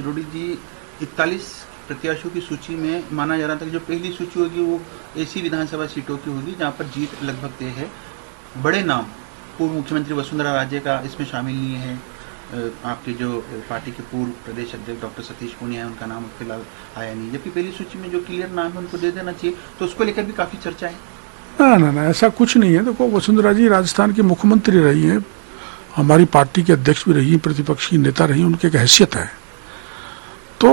किरोड़ी जी, 41 प्रत्याशियों की सूची में माना जा रहा था कि जो पहली सूची होगी वो ऐसी विधानसभा सीटों की होगी जहां पर जीत लगभग तय है। बड़े नाम पूर्व मुख्यमंत्री वसुंधरा राजे का इसमें शामिल नहीं है। आपके जो पार्टी के पूर्व प्रदेश अध्यक्ष डॉक्टर सतीश पूनिया है, उनका नाम फिलहाल आया नहीं, जबकि पहली सूची में जो क्लियर नाम है उनको दे देना चाहिए। तो उसको लेकर भी काफ़ी चर्चा है। ना ऐसा कुछ नहीं है। देखो, वसुंधरा जी राजस्थान की मुख्यमंत्री रही हैं, हमारी पार्टी के अध्यक्ष भी रही, प्रतिपक्ष की नेता रही, उनकी एक हैसियत है। तो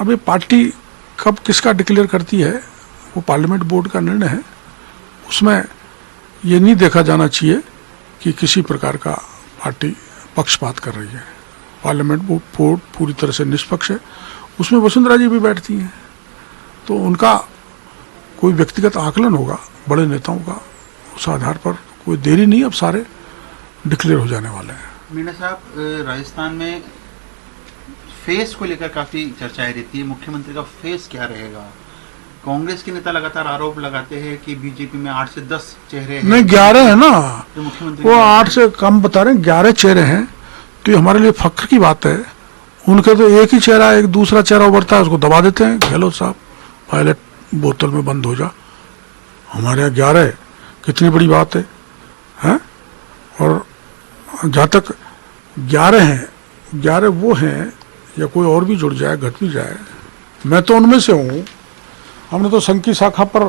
अब ये पार्टी कब किसका डिक्लेयर करती है वो पार्लियामेंट बोर्ड का निर्णय है। उसमें ये नहीं देखा जाना चाहिए कि किसी प्रकार का पार्टी पक्षपात कर रही है। पार्लियामेंट बोर्ड पूरी तरह से निष्पक्ष है, उसमें वसुंधरा जी भी बैठती हैं, तो उनका कोई व्यक्तिगत आकलन होगा बड़े नेताओं का, उस आधार पर कोई देरी नहीं, अब सारे डिक्लेयर हो जाने वाले हैं। मीणा साहब, राजस्थान में फेस को लेकर काफ़ी चर्चाएं रहती है। मुख्यमंत्री का फेस क्या रहेगा? कांग्रेस के नेता लगातार आरोप लगाते हैं कि बीजेपी में 8 से 10 चेहरे हैं। नहीं, 11 है ना, तो मुख्यमंत्री वो 8 से कम बता रहे हैं, 11 चेहरे हैं। तो ये हमारे लिए फख्र की बात है। उनके तो एक ही चेहरा, एक दूसरा चेहरा उभरता है, उसको दबा देते हैं। गहलोत साहब, पहले बोतल में बंद हो जा। हमारे यहाँ 11 है, कितनी बड़ी बात है? और जहाँ तक 11 हैं, 11 वो हैं, या कोई और भी जुड़ जाए, घट भी जाए, मैं तो उनमें से हूँ। हमने तो संघ की शाखा पर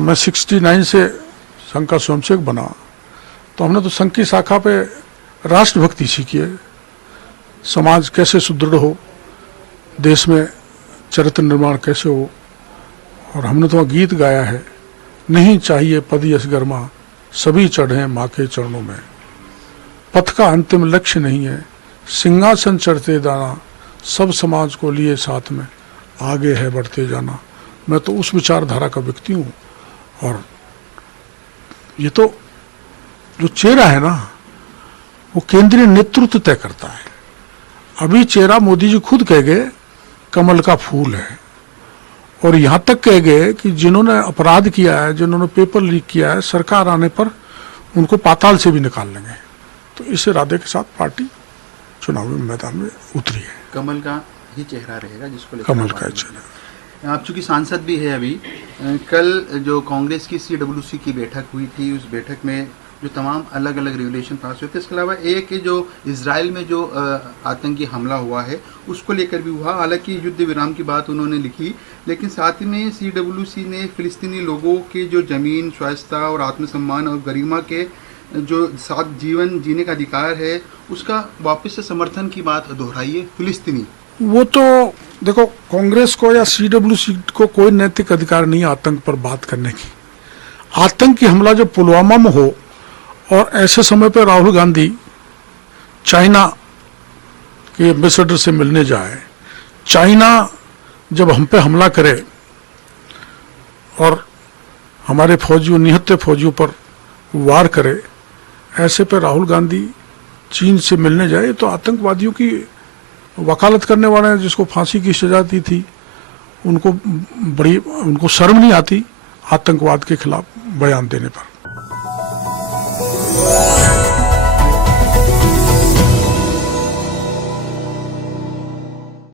मैं 69 से संघ का स्वयंसेवक बना, तो हमने तो संघ की शाखा पे राष्ट्रभक्ति सीखी है। समाज कैसे सुदृढ़ हो, देश में चरित्र निर्माण कैसे हो, और हमने तो गीत गाया है, नहीं चाहिए पद यश गर्मा, सभी चढ़े माँ के चरणों में, पथ का अंतिम लक्ष्य नहीं है, सिंहासन चढ़ते जाना, सब समाज को लिए साथ में, आगे है बढ़ते जाना। मैं तो उस विचारधारा का व्यक्ति हूँ। और ये तो जो चेहरा है ना, वो केंद्रीय नेतृत्व तय करता है। अभी चेहरा मोदी जी खुद कह गए कमल का फूल है, और यहाँ तक कह गए कि जिन्होंने अपराध किया है, जिन्होंने पेपर लीक किया है, सरकार आने पर उनको पाताल से भी निकाल लेंगे। तो इस इरादे के साथ पार्टी चुनावी मैदान में उतरी है। कमल का ही चेहरा रहेगा जिसको कमल का चेहरा। आप चूंकि सांसद भी है अभी, कल जो कांग्रेस की CWC की बैठक हुई थी, उस बैठक में जो तमाम अलग अलग रेगुलेशन पास हुए थे, इसके अलावा एक जो इजराइल में जो आतंकी हमला हुआ है उसको लेकर भी हुआ। हालांकि युद्ध विराम की बात उन्होंने लिखी, लेकिन साथ ही में CWC ने फिलिस्तीनी लोगों के जो जमीन, स्वास्थ्य और आत्मसम्मान और गरिमा के जो साथ जीवन जीने का अधिकार है, उसका वापस से समर्थन की बात दोहराई है फिलिस्तीनी। वो तो देखो, कांग्रेस को या CWC को कोई नैतिक अधिकार नहीं आतंक पर बात करने की। आतंकी हमला जो पुलवामा में हो, और ऐसे समय पर राहुल गांधी चाइना के एम्बेसडर से मिलने जाए, चाइना जब हम पे हमला करे और हमारे फौजियों, निहत्थे फौजियों पर वार करे, ऐसे पे राहुल गांधी चीन से मिलने जाए, तो आतंकवादियों की वकालत करने वाले हैं, जिसको फांसी की सजा दी थी, उनको शर्म नहीं आती आतंकवाद के खिलाफ बयान देने पर।